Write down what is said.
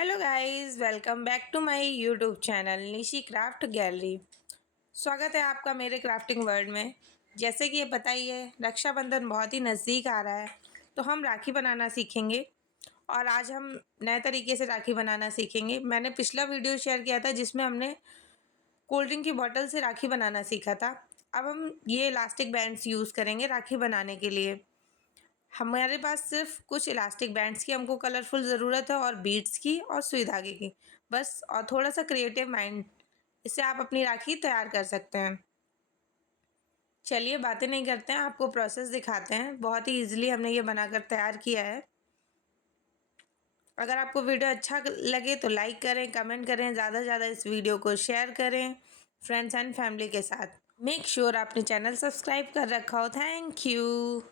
Hello guys, welcome back to my YouTube channel Nishi craft gallery. स्वागत है आपका मेरे क्राफ्टिंग वर्ल्ड में। जैसे कि ये पता ही है, रक्षाबंधन बहुत ही नज़दीक आ रहा है, तो हम राखी बनाना सीखेंगे। और आज हम नए तरीके से राखी बनाना सीखेंगे। मैंने पिछला वीडियो शेयर किया था जिसमें हमने कोल्ड ड्रिंक की बॉटल से राखी बनाना सीखा था। अब हम ये इलास्टिक बैंड्स यूज़ करेंगे राखी बनाने के लिए। हमारे पास सिर्फ कुछ इलास्टिक बैंड्स की हमको कलरफुल ज़रूरत है, और बीड्स की और सुई धागे की, बस। और थोड़ा सा क्रिएटिव माइंड, इससे आप अपनी राखी तैयार कर सकते हैं। चलिए बातें नहीं करते हैं, आपको प्रोसेस दिखाते हैं। बहुत ही इजीली हमने ये बनाकर तैयार किया है। अगर आपको वीडियो अच्छा लगे तो लाइक करें, कमेंट करें, ज़्यादा से ज़्यादा इस वीडियो को शेयर करें फ्रेंड्स एंड फैमिली के साथ। मेक श्योर आपने चैनल सब्सक्राइब कर रखा हो। Thank you.